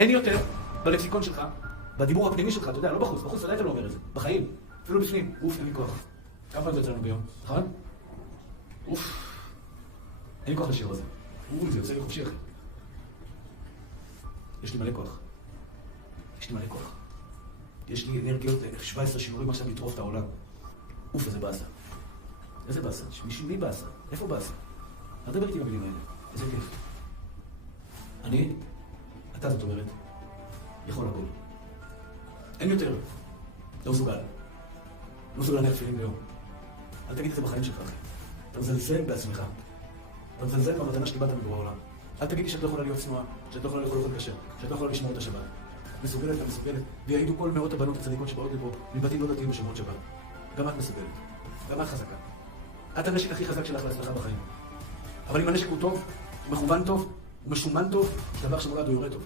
אין יותר בלקסיקון שלך, בדיבור הפנימי שלך, אתה יודע, לא בחוץ, בחוץ עדיין אתה לא אומר את זה, בחיים, אפילו בפנים, אוף, אין לי כוח. כמה פעם זה יוצא לנו ביום, נכון? אוף, אין לי כוח לשיר הזה. זה יוצא לי חופשי אחי. יש לי מלא כוח. יש לי מלא כוח. יש לי אנרגיות, 17 שיעורים עכשיו לטרוף את העולם. אוף, איזה באסה. איזה באסה? מי באסה? איפה באסה? אל תדבר איתי במילים האלה. איזה כיף. אני, אתה זאת אומרת, יכול הכל. אין יותר. לא מסוגל. לא מסוגל להניח תפילין ביום. אל תגיד את זה בחיים שלך, אחי. אתה מזלזל בעצמך. אתה מזלזל במתנה שקיבלת מבורא העולם. אל תגיד לי שאת לא יכולה להיות צנועה, שאת לא יכולה לאכול אוכל כשר, שאת לא יכולה לשמור את השבת. את מסוגלת, את מסוגלת. ויעידו כל מאות הבנות הצדיקות שבאות לפה, מבתים לא דתיים בשמות שבת. גם את מסוגלת. גם את חזקה. את הנשק הכי חזק שלך להצלחה בחיים. אבל אם הנשק הוא טוב, הוא מכוון טוב, הוא משומן טוב, דבר שמולד הוא יורה טוב.